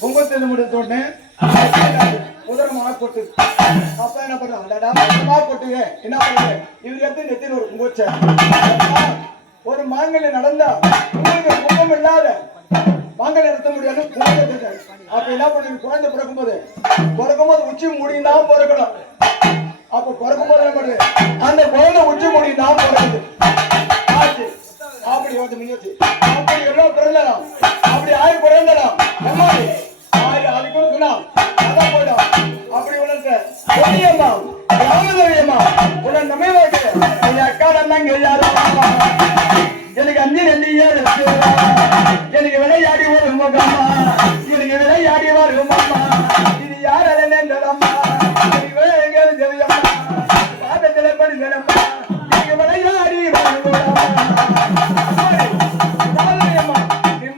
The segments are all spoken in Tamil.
பொங்கல் முடித்தோடனே முதல் மார்க் அப்ப என்ன பண்றாங்க மார்க் போட்டுங்க என்ன பண்ணுங்க இவர் எடுத்து நெத்தின ஒரு பொங்கச்ச ஒரு மாங்கல்ய நடந்தா உங்களுக்கு பொங்கம் இல்லாத மாங்கல்ய நடத்த முடியாது அப்ப என்ன பண்ணுங்க குழந்தை பிறக்கும்போது உச்சி முடியும் தான் பிறக்கணும் அப்ப பிறக்கும்போது என்ன பண்ணுது அந்த குழந்தை உச்சி முடியும் தான் பிறக்குது ஆச்சு அப்படி வந்து முயற்சி அப்படி எல்லாம் பிறந்தலாம் அப்படி ஆய் பிறந்தலாம் எம்மாடி ஆய் அதுக்கு கொடுக்கலாம் அதான் போயிடும் அப்படி உனக்கு பொன்னியம்மா ராமதேவியம்மா உன்னை நம்பிவாக்கு என் அக்கா நன்னாங்க எல்லாரும் எனக்கு அஞ்சு நெல்லியா எனக்கு விளையாடி வரும் மகம்மா எனக்கு விளையாடி வரும் அம்மா இது யார் அலனேன்றதம்மா எனக்கு விளையாடி தெரியம்மா பாதத்தில் படிக்கிறம்மா எனக்கு விளையாடி வரும்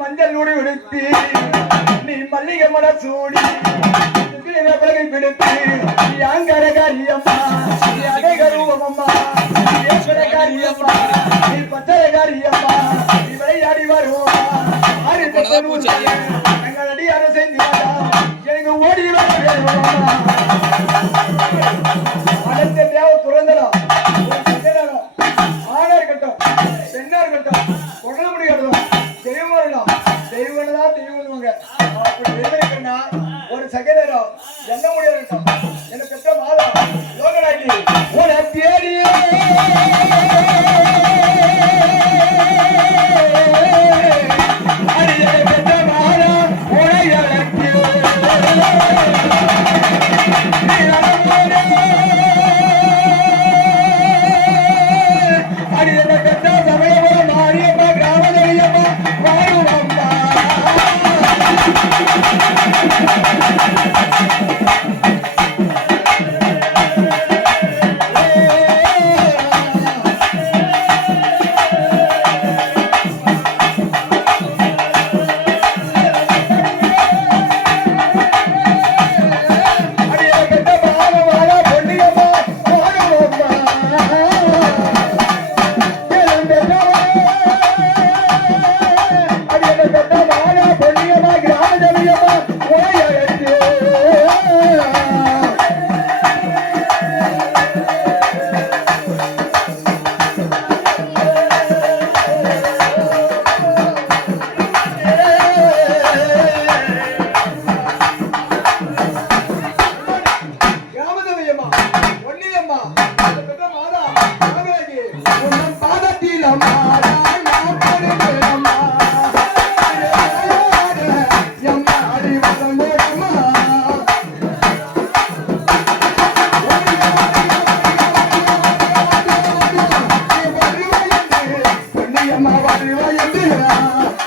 மஞ்சள் நூடி விடுத்து நீ மல்லிகை மட சூடி பிறகை பிடித்து நீ அங்கரகாரியம்மா நீ அடைகருவம்மா நீ ஏஸ்வரகாரியம்மா நீ பச்சரகாரியம்மா நீ விளையாடி வருவோமா ஆறு எங்கள் அடியார செஞ்சு எனக்கு ஓடி அடுத்த தேவை துறந்தலாம் ஆணா இருக்கட்டும் பெண்ணா இருக்கட்டும் கொள்ள முடியாதும் தெய்வம் அப்படி தெய்வம் ஒரு சகோதரம் என்ன முடியாது என்ன பெற்ற மாதா யோகராஜி உன தேடியே பெற்ற மாதா அடி பெற்ற சமயமா மாரியம்மா கிராமதேவியம்மா வாழுவம்மா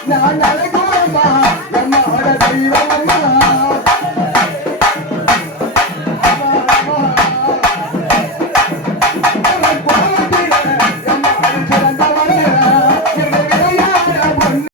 நான்